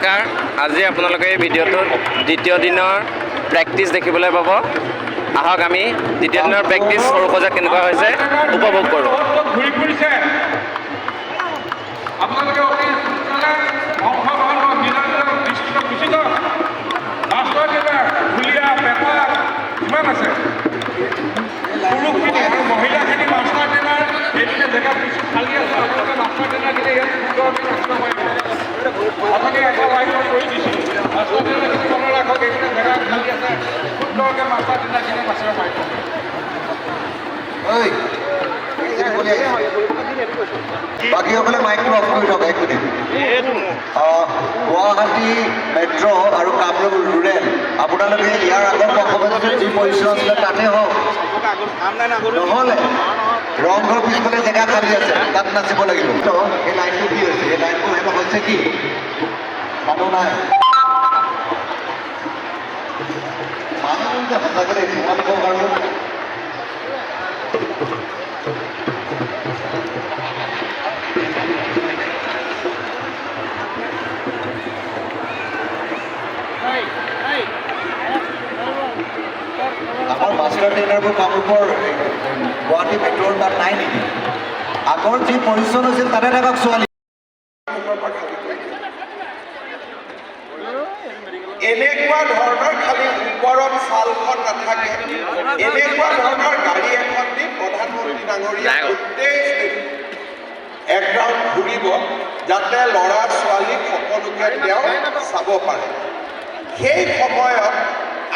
নমস্কাৰ। আজি আপোনালোকে এই ভিডিঅ'টোত দ্বিতীয় দিনৰ প্ৰেক্টিচ দেখিবলৈ পাব। আহক আমি দ্বিতীয় দিনৰ প্ৰেক্টিচ সৰুসজাত কেনেকুৱা হৈছে উপভোগ কৰোঁ। ঘূৰি ফুৰিছে আপোনালোকে অতি সোনকালে অংশগ্ৰহণ দৃষ্টিত গুচি যাওক। লাষ্টৰ দিনা ঢুলীয়া পেঁপা কিমান আছে পুৰুষখিনি আৰু মহিলাখিনি লাষ্টৰ দিনাৰ সেইখিনি জেগা কিছু খালী আছে। আপোনালোকে লাষ্টৰ দিনাখিনি ইয়াত সুন্দৰকৈ ৰাখিব পাৰিব। আপুনি এটা লাইন কৰি দিছিলোঁ লাষ্টৰ দিনাখিনি মনত ৰাখক। এইখিনি জেগা খালী আছে, সুন্দৰকৈ লাষ্টৰ দিনাখিনি বাচিব পাৰিব। বাকীসকলে মাইকটো অফ কৰি থওক এক মিনিট। গুৱাহাটী মেট্ৰ' আৰু কামৰূপ ৰুৰেল আপোনালোকে ইয়াৰ আগৰ পাৰফৰ্মেঞ্চৰ যি পৰিচয় আছিলে তাতে হওক, নহ'লে ৰংঘৰ পিছফালে জেগা খালী আছে তাত নাচিব লাগিব। এই লাইনটো কি হৈছে? এই লাইনটো সিহঁতৰ হৈছে কি মানুহ নাই। মানুহ যে সঁচাকৈ তোমালোকৰ কাৰণে আমাৰ মাষ্টাৰ ট্ৰেইনাৰবোৰ কামৰূপৰ গুৱাহাটী মেট্ৰ'ৰ তাত নাই নেকি? আগৰ যি পৰিশ্ৰম হৈছিল তাতে থাকক ছোৱালী। এনেকুৱা ধৰণৰ খালি ওপৰত ছালখন নাথাকে, এনেকুৱা ধৰণৰ গাড়ী এখন দি প্ৰধানমন্ত্ৰী ডাঙৰীয়া গোটেই এক ৰাউণ্ড ঘূৰিব যাতে ল'ৰা ছোৱালী সকলোকে তেওঁ চাব পাৰে। সেই সময়ত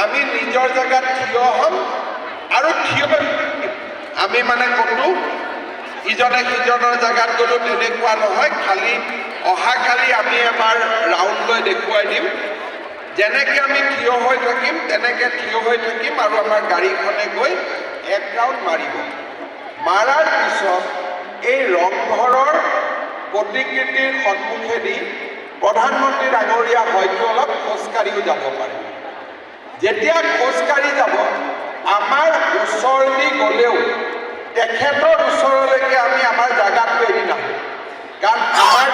আমি নিজৰ জেগাত থিয় হ'ম আৰু আমি মানে ক'তো ইজনে সিজনৰ জেগাত গ'লো তেনেকুৱা নহয়। খালি অহাকালি আমি এবাৰ ৰাউণ্ড লৈ দেখুৱাই দিম। যেনেকৈ আমি থিয় হৈ থাকিম তেনেকৈ থিয় হৈ থাকিম আৰু আমাৰ গাড়ীখনে গৈ এক ৰাউণ্ড মাৰিব। মাৰাৰ পিছত এই ৰংঘৰৰ প্ৰতিকৃতিৰ সন্মুখেদি প্ৰধানমন্ত্ৰী ডাঙৰীয়া হয়তো অলপ খোজকাঢ়িও যাব পাৰে। যেতিয়া খোজকাঢ়ি যাব আমাৰ ওচৰেদি গ'লেও তেখেতৰ ওচৰলৈকে আমি আমাৰ জেগাটো এৰি নাহোঁ, কাৰণ আমাৰ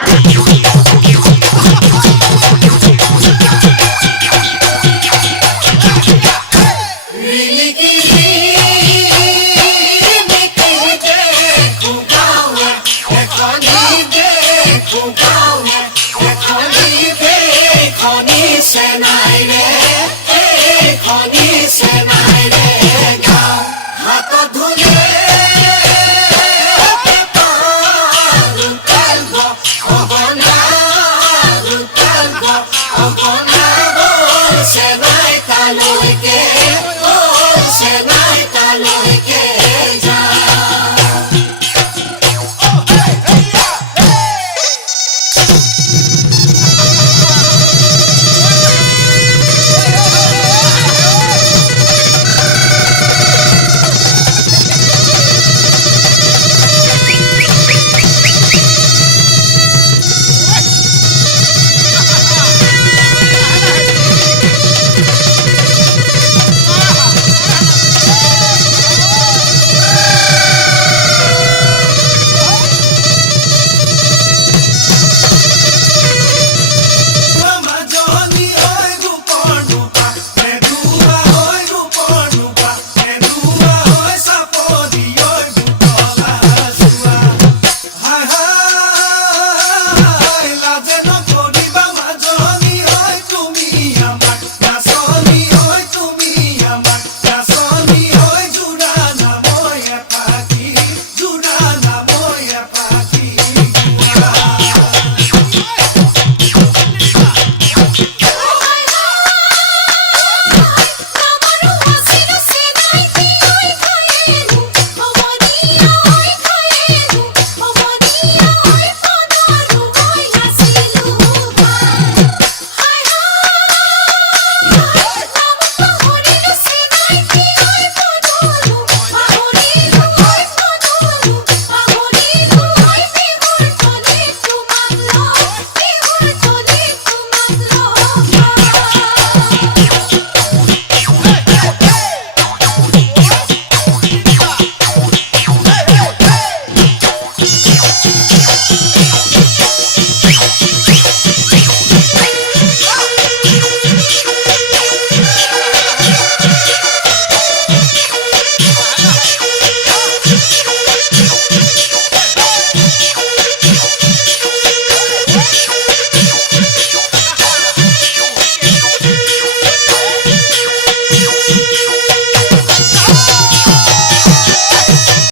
Seven.